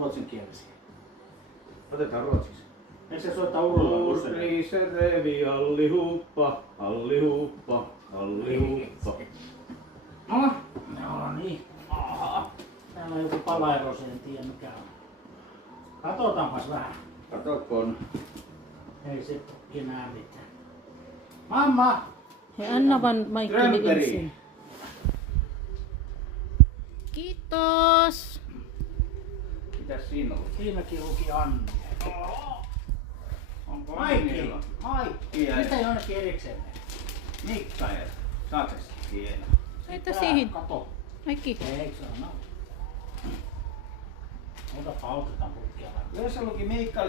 ruotsinkielisiä. Otetaan ruotsiksi. Eikö se soita urulla? Se revi allihuppa, allihuppa, allihuppa. No niin. Aha. Täällä on joku palaerosi, en tiedä mikä on. Katsotaanpas vähän. Katokon. Ei se enää mitään. Mamma! Ja anna vaan Maikkeli Trömperi. ensin. Kiitos. Mitäs siinä on? Siinäkin luki Anni. Onko Maikki! Annilla? Maikki! Jää. Mitä jonnekin erikseen? Mikkael. Saksassa hieno. Laita siihen. Kato. Maikki. Eikö se on? Otapa autetaan putkia. Jos luki Mikkael